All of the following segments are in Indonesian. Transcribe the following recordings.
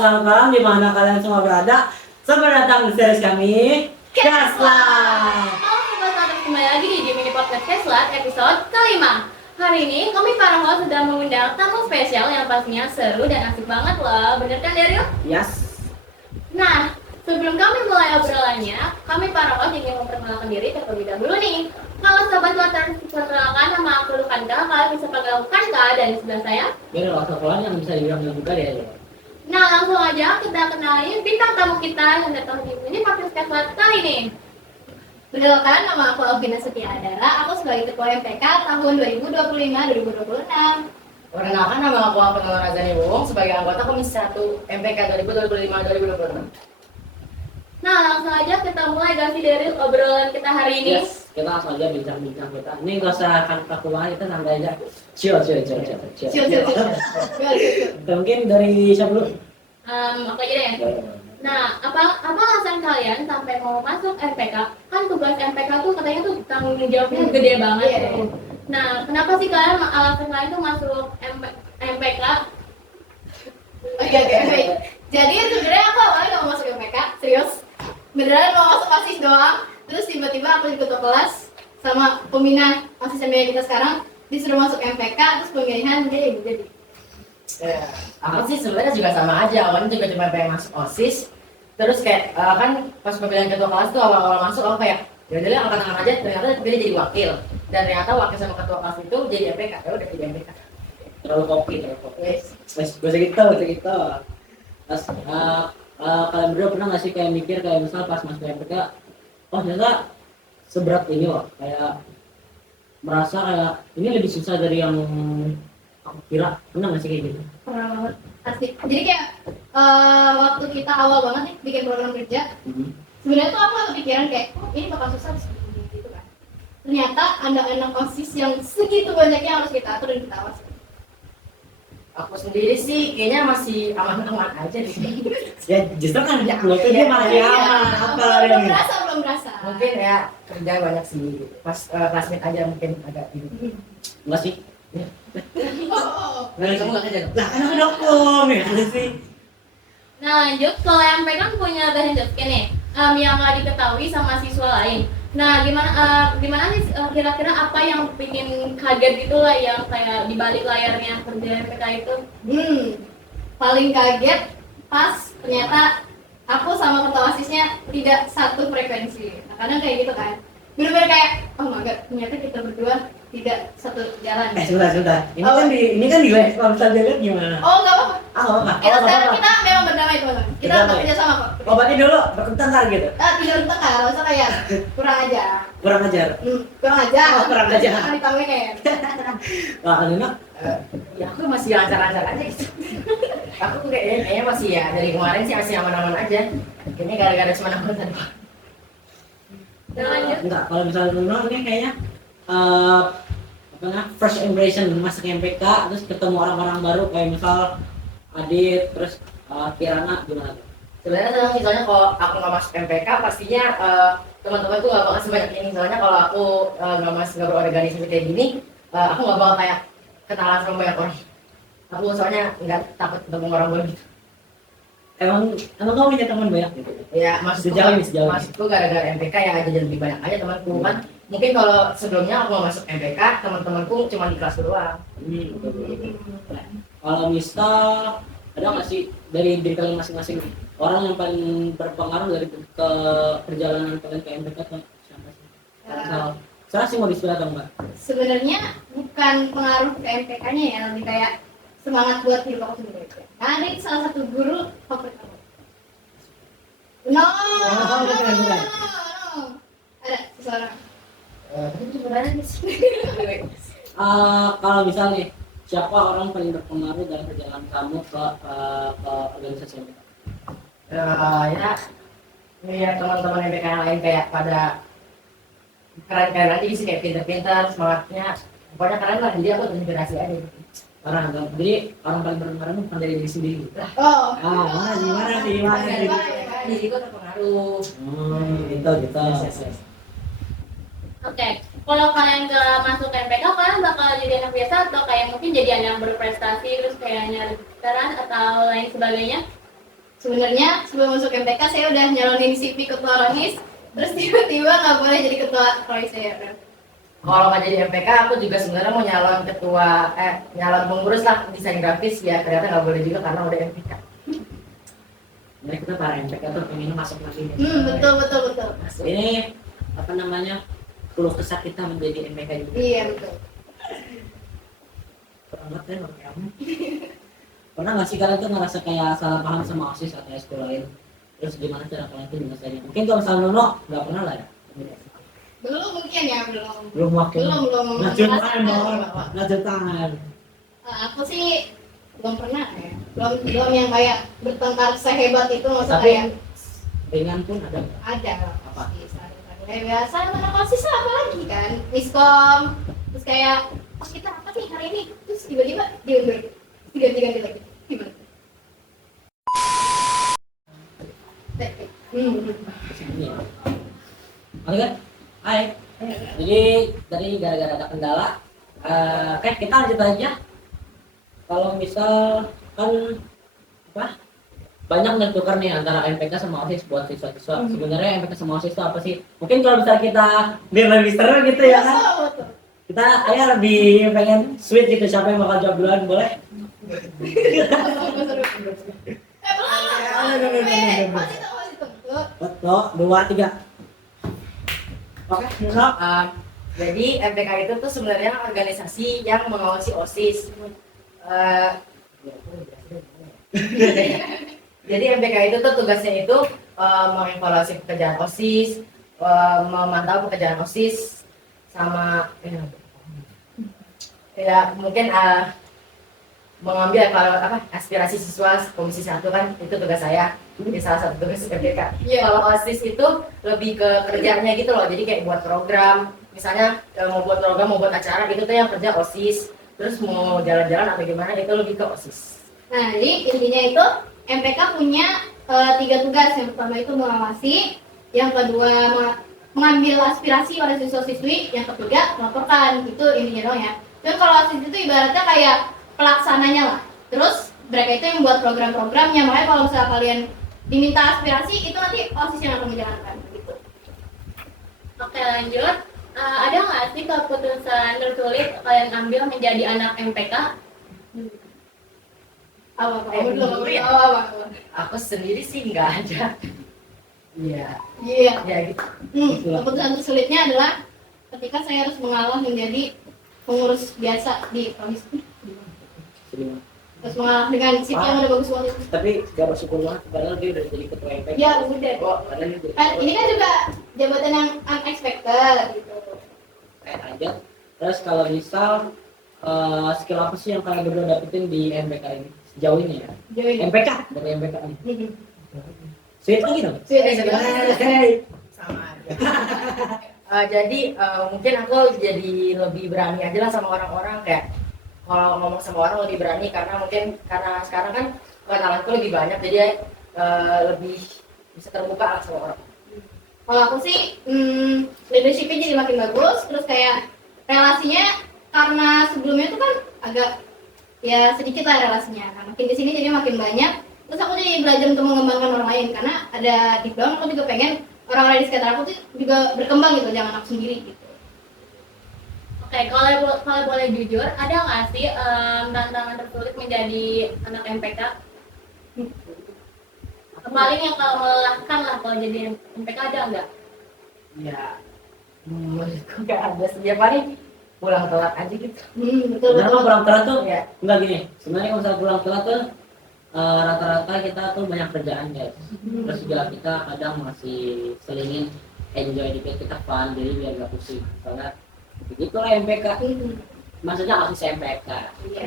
selamat malam di mana kalian semua berada. Selamat datang di series kami, Keslat. Halo sobat Sahabat, kembali lagi di mini podcast Keslat episode kelima. Hari ini kami para host sudah mengundang tamu spesial yang pastinya seru dan asik banget loh. Bener kan Daryl? Yes. Nah, sebelum kami mulai obrolannya, kami para host ingin memperkenalkan diri terlebih dahulu nih. Kalau sobat Water, perkenalkan nama aku Lukanta, kalian bisa panggil Lukanta, dan di sebelah saya. Ini loh sekolah yang bisa dibilang juga ya. Nah, langsung aja kita kenalin bintang tamu kita yang datang di sini podcast Keslat kali ini. Perkenalkan, nama aku Alvina Setia Adara, aku sebagai Ketua MPK tahun 2025-2026. Perkenalkan, nama aku Alvina Razani Wong sebagai anggota Komisi 1 MPK 2025-2026. Nah, langsung aja kita mulai gak sih dari obrolan kita hari ini? Yes. Kita langsung aja bincang-bincang kita. Ini nggak usah kaku banget, kita santai aja. Chill. Siap. Mungkin dari siapa dulu? Aku aja deh. Nah, apa alasan kalian sampai mau masuk MPK? Kan tugas MPK tuh katanya tuh tanggung jawabnya gede banget. Iya. Tuh. Nah, kenapa sih kalian alasan kalian tuh masuk MPK? Oke. Jadi sebenarnya aku awalnya nggak mau masuk MPK, serius. Beneran mau masuk OSIS doang. Terus tiba-tiba aku ikut kelas sama pembina OSIS MPK kita sekarang disuruh masuk MPK, terus pemilihan dia jadi. Ya, aku sih sebenarnya juga sama aja. Awalnya juga cuma pengen masuk OSIS. Terus kayak kan pas pemilihan ketua kelas tuh awal-awal masuk aku kayak ya udah lah angkat tangan aja. Ternyata dia jadi wakil. Dan ternyata wakil sama ketua kelas itu jadi MPK. Ya udah jadi MPK. Terlalu kopi. Yes. Bisa gitu. Terus kalian berdua pernah nggak sih kayak mikir kayak misal pas masuk MPK, oh ternyata seberat ini loh, kayak merasa kayak ini lebih susah dari yang aku kira. Pernah nggak sih kayak gitu? Pernah banget, asik. Jadi kayak waktu kita awal banget nih bikin program kerja, sebenarnya tuh aku gak kepikiran kayak, oh ini bakal susah seperti gitu kan. Ternyata ada anak OSIS yang segitu banyaknya harus kita atur dan kita awasi. Aku sendiri sih kayaknya masih aman-aman aja di sini. Ya justru kan lo tuh dia malah nyaman. Apa belum yang berasa. Mungkin ya kerja banyak sih. Pas classmate aja mungkin agak ini. enggak sih? Oh. Nah, kamu nggak kerja dong? Lah kan aku dukung ya sih. Nah lanjut, kalau MPK kan punya bahan jobskin nih, yang nggak diketahui sama siswa lain. Nah gimana nih kira-kira apa yang bikin kaget gitu lah yang kayak di balik layarnya kerja MPK itu? Paling kaget pas ternyata aku sama ketua OSISnya tidak satu frekuensi. Nah, kadang kayak gitu kan, bener-bener kayak oh my god, ternyata kita berdua tidak satu jalan. Sebentar. Ini kan di live, kalau misalnya lihat gimana? Oh nggak apa-apa. Apa? Kita sekarang kita memang berdamai teman-teman. Kita bekerja sama kok. Obatnya dulu bertengkar gitu. Tidak bertengkar, usah kayak kurang ajar. Kurang ajar. Kurang ajar. Oh, kurang ajar. Kan ditambahin. Wah, Alina, Ya aku masih lancar-lancar aja gitu. Aku kayaknya masih ya dari kemarin sih masih aman-aman aja. Kayaknya gara-gara cuma aku tadi. Lanjut. enggak, kalau misalnya Nuno ini kayaknya apa namanya, first impression masuk MPK, terus ketemu orang-orang baru kayak misal Adit, terus Kirana gimana tuh? Sebenarnya senang sih, soalnya kalau aku nggak masuk MPK pastinya teman-temanku nggak bakal sebanyak ini. Soalnya kalau aku nggak berorganisasi kayak gini, aku nggak bakal kayak kenalan sama banyak orang. Aku soalnya nggak takut ketemu orang baru gitu. Emang kamu punya teman banyak gitu? Ya maksudku maksudku gara-gara MPK ya aja jadi lebih banyak aja temanku kan. Mungkin kalau sebelumnya aku mau masuk MPK, teman-temanku cuma di kelas doang. Kalau misal ada nggak sih dari diri kalian masing-masing orang yang paling berpengaruh dari ke perjalanan kalian ke MPK tuh siapa sih? Misal, saya sih mau disuruh atau enggak? Sebenarnya bukan pengaruh ke MPK-nya ya, lebih kayak semangat buat hidup aku sendiri. Karena itu salah satu guru favorit aku. No. Ada seseorang. Tapi sebenarnya sih. Kalau misal nih, siapa orang paling berpengaruh dalam perjalanan kamu ke organisasi MPK? Ya teman-teman MPK yang lain kayak pada keren-keren aja sih, kayak pintar-pintar, semangatnya pokoknya keren lah, jadi aku terinspirasi aja gitu. Jadi orang paling berpengaruh bukan dari diri sendiri. Oh. Gimana sih? Diriku terpengaruh. Gitu. Yes. Oke, kalau kalian nggak masuk MPK, kalian bakal jadi anak biasa atau kayak mungkin jadi anak yang berprestasi terus kayak nyari peran atau lain sebagainya? sebenarnya sebelum masuk MPK saya udah nyalonin CV ketua Rohis, terus tiba-tiba nggak boleh jadi ketua Rohis saya. Kalau nggak jadi MPK, aku juga sebenarnya mau nyalon nyalon pengurus lah desain grafis ya, ternyata nggak boleh juga karena udah MPK. Nah, kita para MPK tuh pengen masuk lagi nih. Betul betul betul. Ini apa namanya, keluh kesah kita menjadi MPK juga. Iya betul. Pernah banget ya menurut kamu? Pernah nggak sih kalian tuh ngerasa kayak salah paham sama OSIS atau ekskul lain? Terus gimana cara kalian tuh menyelesaikannya? Mungkin kalau misalnya Nono nggak pernah lah ya. Belum mungkin ya belum. Belum waktu. Belum. Ngajur tangan dong. Ngajur tangan. Aku sih belum pernah ya. Belum yang kayak bertengkar sehebat itu masa Tapi kayak ringan pun ada. ada. Apa? Kayak biasa anak OSIS lah, apa lagi kan? Miskom. Terus kayak oh kita apa nih hari ini? Terus tiba-tiba diundur. Diganti lagi. Gimana? Ini ya. Oke kan? Hai. Jadi tadi gara-gara ada kendala, oke kita lanjut aja. Kalau misal kan apa? Banyak nih tukar nih antara MPK sama OSIS buat siswa-siswa. Sebenarnya MPK sama OSIS itu apa sih? Mungkin kalau misalnya kita biar lebih seru gitu ya kan? Kita kayak lebih pengen sweet gitu, siapa yang bakal jawab duluan boleh? Betul, 2, 3. Oke, Nuno. Jadi MPK itu tuh sebenarnya organisasi yang mengawasi OSIS. Jadi MPK itu tuh tugasnya itu mengevaluasi pekerjaan OSIS, memantau pekerjaan OSIS, sama ya mungkin mengambil aspirasi siswa komisi 1 kan itu tugas saya. Ini salah satu tugas MPK. Kalau OSIS itu lebih ke kerjanya gitu loh. Jadi kayak buat program, misalnya mau buat program, mau buat acara itu tuh yang kerja OSIS. Terus mau jalan-jalan atau gimana itu lebih ke OSIS. Nah, jadi intinya itu MPK punya 3 tugas. Yang pertama itu mengawasi, yang kedua mengambil aspirasi oleh siswa-siswi, yang ketiga melaporkan. Itu intinya doang ya. Dan kalau OSIS itu ibaratnya kayak pelaksananya lah. Terus mereka itu yang buat program-programnya. Makanya kalau misalnya kalian diminta aspirasi, itu nanti OSIS yang akan menjalankan gitu. Oke, lanjut. Ada nggak sih keputusan tersulit kalian ambil menjadi anak MPK? Apa? Aku sendiri sih nggak ada. Iya. Iya. Ya gitu. Keputusan tersulitnya adalah ketika saya harus mengalah menjadi pengurus biasa di provinsi. Terus mengalah dengan sip yang udah bagus banget. Tapi gak bersyukur banget padahal dia udah jadi ketua MPK. Ya udah. Padahal dia jadi Kan ini kan juga jabatan yang unexpected gitu. kayak aja. Terus kalau misal skill apa sih yang kalian berdua dapetin di MPK ini sejauh ini ya? Join. MPK dari MPK ini. Sweet lagi dong. Sweet. Sama aja. Jadi mungkin aku jadi lebih berani aja lah sama orang-orang, kayak kalau ngomong sama orang lebih berani karena sekarang kan kenalanku lebih banyak, jadi lebih bisa terbuka lah sama orang. Kalau aku sih leadership-nya jadi makin bagus, terus kayak relasinya karena sebelumnya itu kan agak ya sedikit lah relasinya. Nah, makin kesini jadi makin banyak. Terus aku jadi belajar untuk mengembangkan orang lain karena ada di bank aku juga pengen orang-orang di sekitar aku tuh juga berkembang gitu, jangan aku sendiri gitu. Oke, kalau boleh jujur, ada nggak sih tantangan tersulit menjadi anak MPK? Paling yang kalau melelahkan lah kalau jadi MPK ada nggak? Ya, menurutku nggak ada sih, ya paling pulang telat aja gitu. Betul. Karena pulang telat tuh Ya. enggak gini. Sebenarnya kalau misalnya pulang telat tuh rata-rata kita tuh banyak kerjaan guys. Terus juga kita kadang masih selingin enjoy dikit, kita fun jadi biar gak pusing. Soalnya begitulah MPK. Maksudnya OSIS MPK. Iya.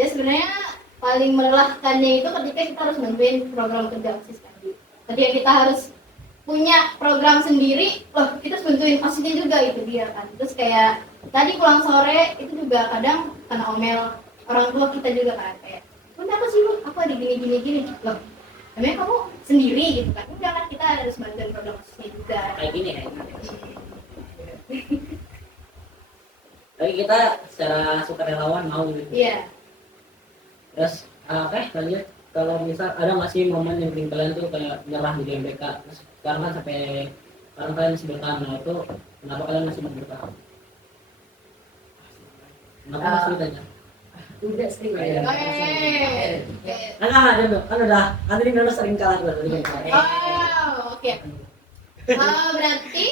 Ya sebenarnya paling melelahkannya itu ketika kita harus nentuin program kerja OSIS tadi. Ketika kita harus punya program sendiri, loh kita harus bantuin OSISnya juga, itu dia kan. Terus kayak tadi pulang sore itu juga kadang kena omel orang tua kita juga kan, kayak kenapa sih lu, aku ada gini loh, namanya kamu sendiri gitu kan. Enggak kan, kita harus bantuin program OSISnya juga Kayak gini ya. Tapi kita secara sukarelawan mau gitu. iya. Terus oke lanjut. kalau misal ada nggak sih momen yang bikin kalian tuh kayak nyerah di MBK? Sekarang kan sampai sekarang kalian masih bertahan, nah itu kenapa kalian masih mau bertahan? Kenapa masih ditanya? Udah sih Oke. Kan udah kan ini udah sering kalah tuh dari MBK. Oh, oke. Berarti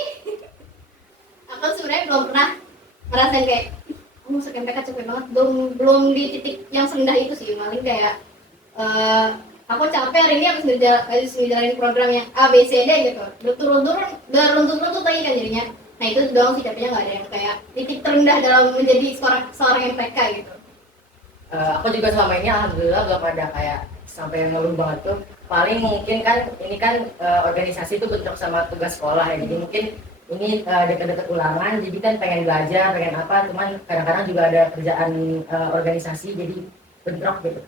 aku sebenarnya belum pernah ngerasain kayak masuk MPK capek banget. Belum di titik yang serendah itu sih. Paling kayak aku capek hari ini habis ngejalanin program yang A B C D gitu. Udah runtut lagi kan jadinya. Nah itu doang sih capeknya, nggak ada yang kayak titik terendah dalam menjadi seorang MPK gitu. Aku juga selama ini alhamdulillah belum ada kayak sampai ngeluh banget tuh. Paling mungkin kan ini kan organisasi itu bentrok sama tugas sekolah ya, jadi mungkin ini dekat-dekat ulangan, jadi kan pengen belajar, pengen apa, cuman kadang-kadang juga ada kerjaan organisasi jadi bentrok gitu.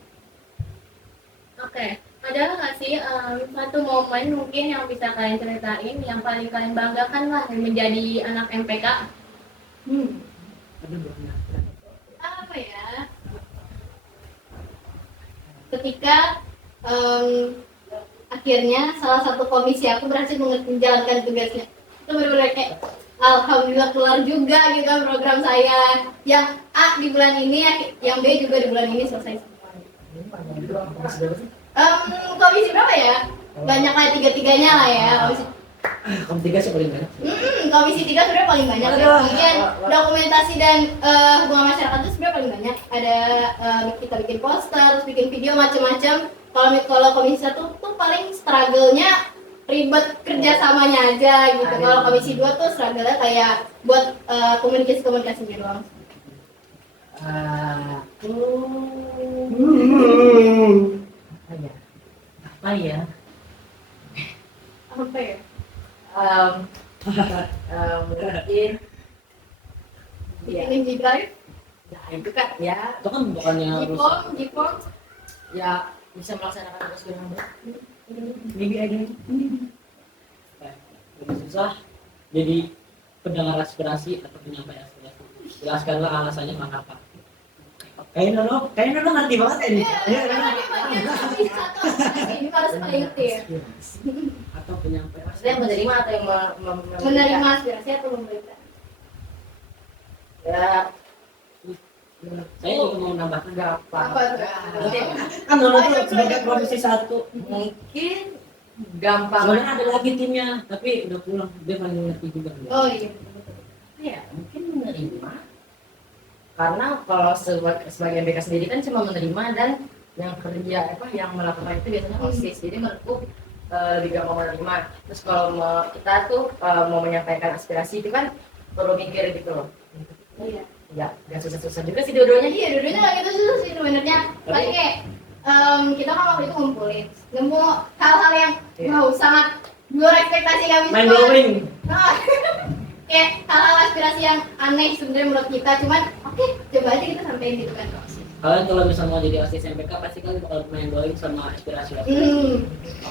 Oke. Ada nggak sih satu momen mungkin yang bisa kalian ceritain yang paling kalian banggakan lah menjadi anak MPK? Aduh, banyak. Apa ya? Ketika akhirnya salah satu komisi aku berhasil menjalankan tugasnya, itu benar-benar kayak alhamdulillah keluar juga gitu kan program saya, yang A di bulan ini, yang B juga di bulan ini selesai semua. Komisi berapa ya? Banyak lah, tiga-tiganya lah ya. Komisi 3 sih paling banyak. Komisi 3 sebenarnya paling banyak. Kemudian dokumentasi dan hubungan masyarakat itu sebenarnya paling banyak. Ada kita bikin poster, terus bikin video macam-macam. Kalau komisi 1 tuh paling struggle-nya ribet kerjasamanya aja gitu. Kalau komisi 2 tuh struggle-nya kayak buat komunikasinya doang. Apa ya? Apa ya? Mungkin Bikin G-Drive, ya itu kan ya Itu kan bukannya rusak. G-Form. ya bisa melaksanakan tugas dengan baik. Mimpi aja. Lebih susah jadi pendengar aspirasi atau penyampaian aspirasi. Jelaskanlah alasannya kenapa. Kayaknya lo ngerti banget ya ini. Ini harus paling itu ya. Atau penyampaian Maksudnya yang menerima atau yang Menerima aspirasi atau memberikan? Ya, saya juga mau menambahkan gampang. Apa tuh? kan lo tuh sebagai profesi 1 Mungkin gampang. sebenarnya ada lagi timnya tapi udah pulang, dia paling ngerti juga. Oh iya. Ya, mungkin menerima. Karena kalau sebagai MBK sendiri kan cuma menerima, dan yang kerja yang melakukan itu biasanya OSIS. Jadi menurutku lebih gampang menerima. Terus kalau kita tuh mau menyampaikan aspirasi itu kan perlu mikir gitu loh. Iya. Ya, gak susah-susah juga sih dua-duanya. Iya, dua-duanya nggak gitu susah sih sebenarnya. Paling kayak kita kan waktu itu ngumpulin, nemu hal-hal yang wow sangat luar ekspektasi kami Mind blowing. Nah, kayak hal-hal aspirasi yang aneh sebenarnya menurut kita, cuman oke, coba aja kita sampein gitu kan. Kalian kalau misalnya mau jadi OSIS MPK pasti kalian bakal main blowing sama aspirasi.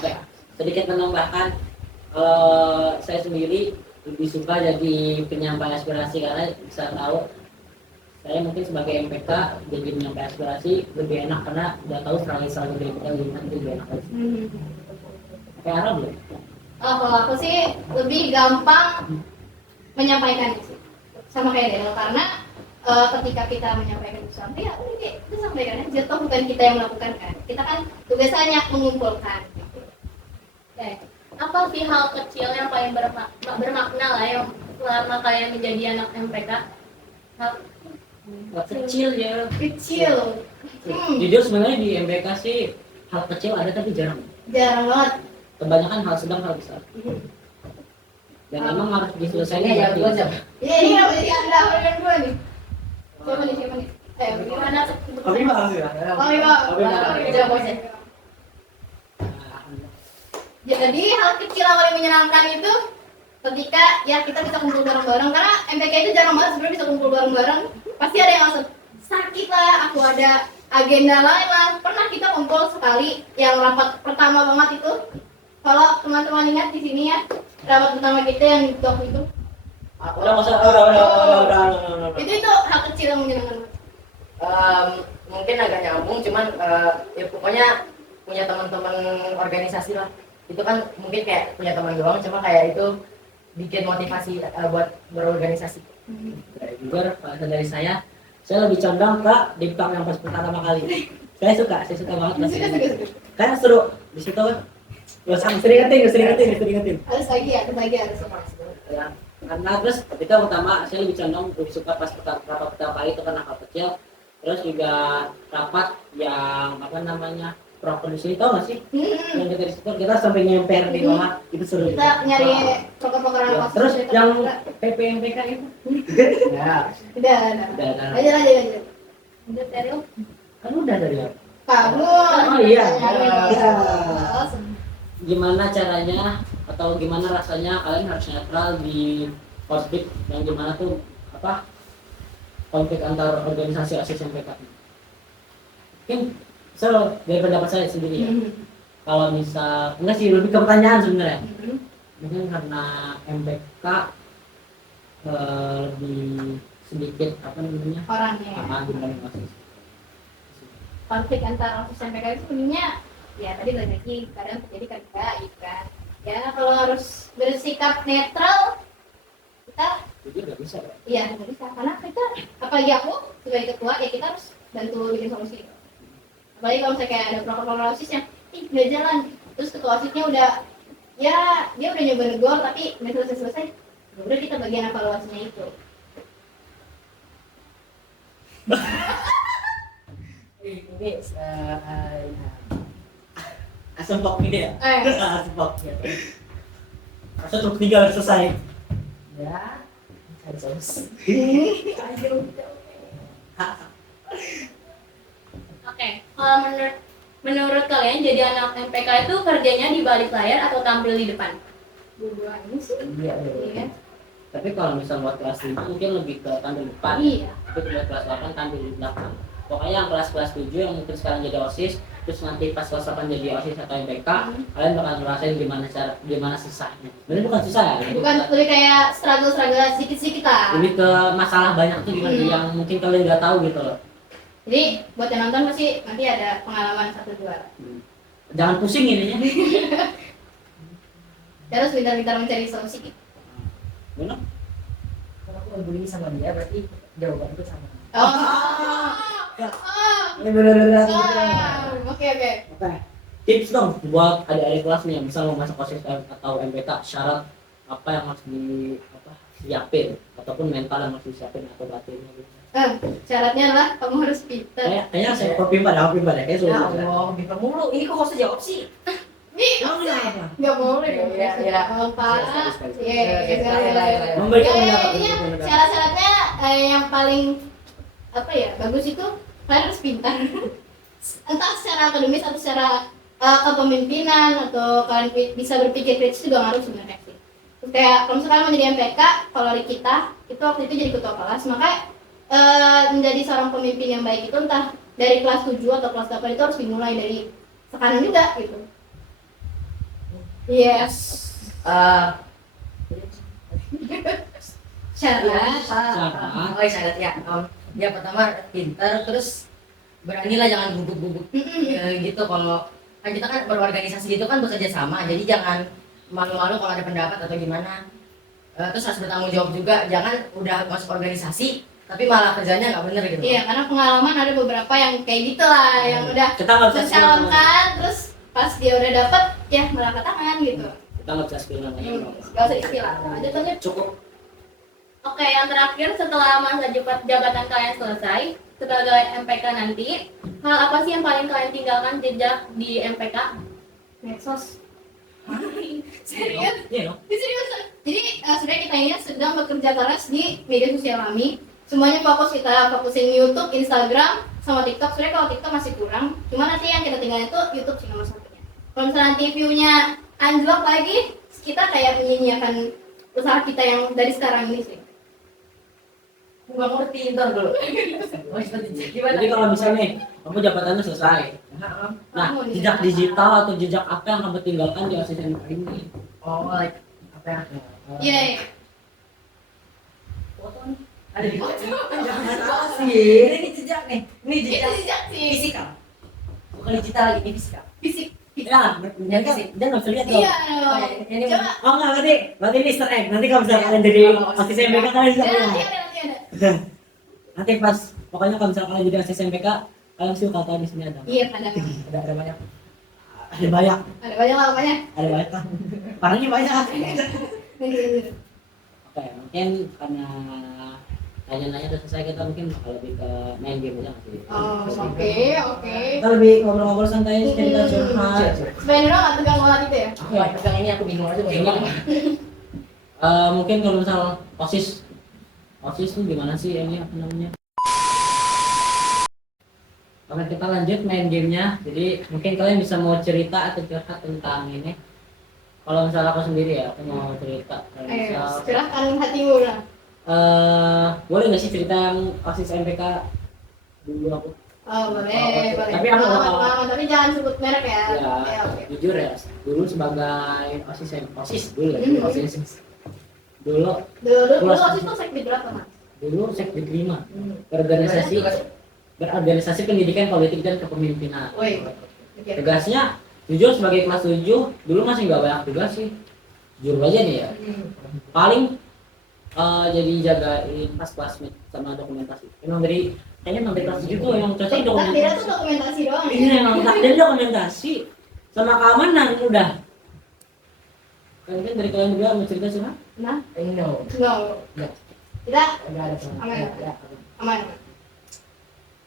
Oke, sedikit menambahkan, saya sendiri lebih suka jadi penyampai aspirasi karena bisa tahu saya mungkin sebagai MPK jadi penyampai aspirasi lebih enak karena udah tahu strategi dari kita gimana, itu lebih enak aja. Kayak Ara belum? Kalau aku sih lebih gampang menyampaikan sih, sama kayak Daniel, karena ketika kita menyampaikan sesuatu ya udah kayak kita sampaikan aja, toh bukan kita yang melakukan kan, kita kan tugasnya hanya mengumpulkan gitu. Apa sih hal kecil yang paling bermakna lah yang selama kalian menjadi anak MPK? Hal Kecil ya. kecil. Jujur sebenarnya di MPK sih hal kecil ada tapi jarang. Jarang banget. Kebanyakan hal sedang, hal besar. Dan memang harus diselesaikan. Ini yang dua jam. Iya, ini apa jadi Anda yang dua nih? Siapa nih? Bagaimana? Tapi maaf ya. Oh iya, Jawab aja. Jadi hal kecil yang paling menyenangkan itu ketika ya kita bisa kumpul bareng-bareng, karena MPK itu jarang banget sebenarnya bisa kumpul bareng-bareng. Pasti ada yang langsung sakit lah, aku ada agenda lain lah. Pernah kita kumpul sekali yang rapat pertama banget itu. Kalau teman-teman ingat di sini ya, rapat pertama kita yang di waktu itu. Udah udah. Itu hal kecil yang menyenangkan. Mungkin agak nyambung, cuman ya pokoknya punya teman-teman organisasi lah. Itu kan mungkin kayak punya teman doang, cuma kayak itu bikin motivasi buat berorganisasi. Dari juga kalau dari saya lebih condong ke Diptak yang pas pertama kali. Saya suka banget pas ini. Karena seru di situ kan. Gak sering ingetin. Harus lagi. Ya, karena terus itu yang utama saya lebih condong lebih suka pas rapat pertama kali itu kan rapat kecil. Terus juga rapat yang apa namanya proker di sini, tau gak sih? Yang kita di situ kita sampai nyemper di bawah, itu seru. Kita nyari proker-proker Ya, apa terus yang PPMPK itu ya udah. udah Lanjut. Lanjut Daryl. kan udah dari apa? Kamu. Oh iya. Ya. Gimana caranya atau gimana rasanya kalian harus netral di konflik yang gimana tuh apa konflik antar organisasi OSIS MPK? Mungkin dari pendapat saya sendiri ya. Kalau misal enggak sih, lebih ke pertanyaan sebenarnya. Mungkin karena MPK lebih sedikit apa namanya Orangnya. dibanding OSIS. Konflik antar OSIS MPK itu sebenarnya ya tadi lagi kadang terjadi kadang gitu kan. Ya kalau harus bersikap netral kita Jadi nggak bisa ya. iya nggak bisa karena kita apalagi aku sebagai ketua ya kita harus bantu bikin solusi. Apalagi kalau misalnya kayak ada proker-proker OSIS yang nggak jalan, terus ketua OSISnya udah ya dia udah nyoba negor tapi nggak selesai, ya udah kita bagian evaluasinya itu. Ini Asam pok ini ya. Asam pok ya. Asam truk 3 udah selesai. ya cari solusi. Oke, kalau menurut kalian jadi anak MPK itu kerjanya di balik layar atau tampil di depan? Dua-duanya sih. Iya. Iya. Tapi kalau misal buat kelas 5 mungkin lebih ke tampil depan. Iya. Tapi buat kelas 8 tampil di belakang. Pokoknya yang kelas 7 yang mungkin sekarang jadi OSIS, terus nanti pas kelas 8 jadi OSIS atau MPK, kalian bakal ngerasain gimana susahnya. Bener bukan susah ya? Bukan lebih kayak struggle sedikit-sedikit lah. Lebih ke masalah banyak tuh gimana yang mungkin kalian nggak tahu gitu loh. Jadi buat yang nonton pasti nanti ada pengalaman 1-2. Jangan pusing ininya. Terus pintar-pintar mencari solusi gitu. Bener? Kalau aku berbunyi sama dia berarti jawaban itu sama. Oke. Oke. Tips dong buat adik-adik kelas nih yang misal mau masuk OSIS atau MPK, syarat apa yang harus disiapin ataupun mental yang harus disiapin atau batinnya gitu. Syaratnya adalah kamu harus pintar. Kayaknya saya kopimpa deh kayak Ya sulit. Allah, bisa mulu. Ini kok harus jawab sih? Nggak boleh dong. Iya. Pak. Iya. Memberikan Ya, pendapat. intinya syarat-syaratnya yang paling apa ya bagus itu kalian harus pintar. Entah secara akademis atau secara kepemimpinan atau kalian bisa berpikir kritis juga ngaruh sebenarnya sih. Terus kayak kalau misalkan menjadi MPK, kalau di kita itu waktu itu jadi ketua kelas, maka menjadi seorang pemimpin yang baik itu entah dari kelas 7 atau kelas 8 itu harus dimulai dari sekarang juga gitu. Yes. Syarat. Oh, syarat ya. Ya pertama pintar, terus beranilah jangan gugup-gugup gitu. Kalau kan kita kan berorganisasi gitu kan bekerja sama, jadi jangan malu-malu kalau ada pendapat atau gimana. Terus harus bertanggung jawab juga, jangan udah masuk organisasi tapi malah kerjanya nggak bener gitu. Iya, karena pengalaman ada beberapa yang kayak gitu lah, yang udah Kita nggak bisa mencalonkan, terus pas dia udah dapet, ya malah ke tangan gitu. Kita nggak bisa spill namanya. Gak usah istilah, lanjut. Cukup. Oke, yang terakhir setelah masa jabatan kalian selesai sebagai MPK nanti, hal apa sih yang paling kalian tinggalkan jejak di MPK? Medsos. Serius? Iya dong. Serius. Jadi sebenarnya kita ini sedang bekerja keras di media sosial kami. Semuanya kita fokusin YouTube, Instagram, sama TikTok. Sebenarnya kalau TikTok masih kurang, cuma nanti yang kita tinggalin itu YouTube sih nomor satunya. Kalau misalnya nanti view-nya anjlok lagi, kita kayak menyia-nyiakan usaha kita yang dari sekarang ini sih. Nggak ngerti ntar dulu. Gimana? Jadi kalau misalnya nih, kamu jabatannya selesai. Nah, jejak digital atau jejak apa yang kamu tinggalkan di OSIS MPK ini? Oh, like apa ya? Iya. Foto nih. Ada di foto. Jangan salah sih. Ini jejak nih. Ini Itu jejak jejak sih. fisikal. Bukan digital lagi, ini fisikal. fisik. Ya, dia nggak bisa lihat dong. Iya. Ini Coba. Oh nggak, berarti ini Easter egg. Nanti kalau misalnya kalian jadi OSIS MPK kalian bisa Ya, punya. nanti ada. Nanti pas, pokoknya kalau misalnya kalian jadi OSIS MPK, kalian suka tahu di sini ada. Iya, pandangan. Ada banyak. Ada banyak. Ada banyak lah pokoknya. Ada banyak kan. Barangnya banyak. Oke, mungkin karena tanya-tanya udah selesai, kita mungkin bakal lebih ke main game aja nggak sih? Oh, oke. Kita lebih ngobrol-ngobrol santai, cerita curhat. Supaya Nura nggak tegang banget gitu ya. Aku yang pegang ini aku bingung aja mau Bingung. gimana. Mungkin kalau misal OSIS tuh gimana sih ini apa namanya? Oke, kita lanjut main gamenya. Jadi mungkin kalian bisa mau cerita atau curhat tentang ini. Kalau misalnya aku sendiri ya, aku mau cerita. Kalau Ayo, misal, silahkan hatimu lah. boleh nggak sih cerita yang OSIS MPK dulu aku? Oh, boleh, Oh, boleh. tapi aku bakal- Pengalaman, tapi jangan sebut merek ya. Ya, Ya, oke. jujur ya, dulu sebagai OSIS dulu ya, dulu OSIS. Dulu Dulu waktu itu sekti berapa, Mas? sekdit 5 berorganisasi pendidikan politik dan kepemimpinan. Woi. Oke. Tugasnya jujur sebagai kelas 7 dulu masih nggak banyak tugas sih, jujur aja nih ya, paling jadi jagain pas classmate sama dokumentasi. Kayaknya emang dari kelas 7 tuh yang cocok Takdirnya dokumentasi. tuh dokumentasi doang ya? Ini emang takdir dokumentasi sama keamanan udah. Kalian dari kalian juga mau cerita sih? Nah, Ini no. no. Kita Enggak ada sama. Aman. Ya. aman.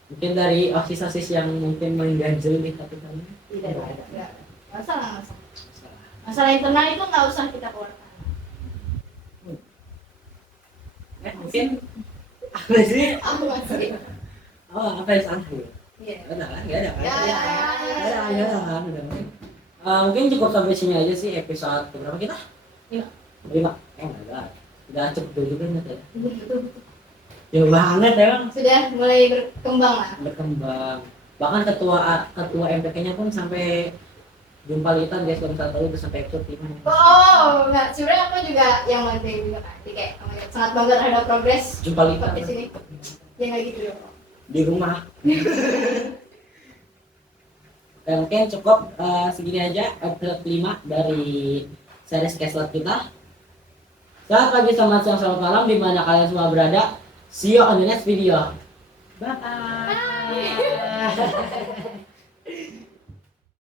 Mungkin dari OSIS yang mungkin mengganjel di hati kalian. Tidak ada. Masalah. Masalah internal itu nggak usah kita keluarkan. Mungkin apa sih? Aku masih. Oh, apa yang salah ya? Iya. Nggak ada kan? Ya. Nggak ada kan? Mungkin cukup sampai sini aja sih episode berapa kita? 5. Nggak ada. Udah cukup juga nih ya. Jauh banget emang. Sudah mulai berkembang lah. Berkembang. Bahkan ketua MPK-nya pun sampai jumpa litan guys, kalau misalnya tahu udah sampai episode 5. Oh, enggak. Sebenarnya aku juga yang penting juga kan. Jadi kayak sangat bangga terhadap progres Jumpa litan di sini. Ya nggak gitu dong. di rumah. Oke, mungkin cukup segini aja episode 5 dari series Keslet kita. Selamat pagi, selamat siang, selamat malam di mana kalian semua berada. See you on the next video. Bye.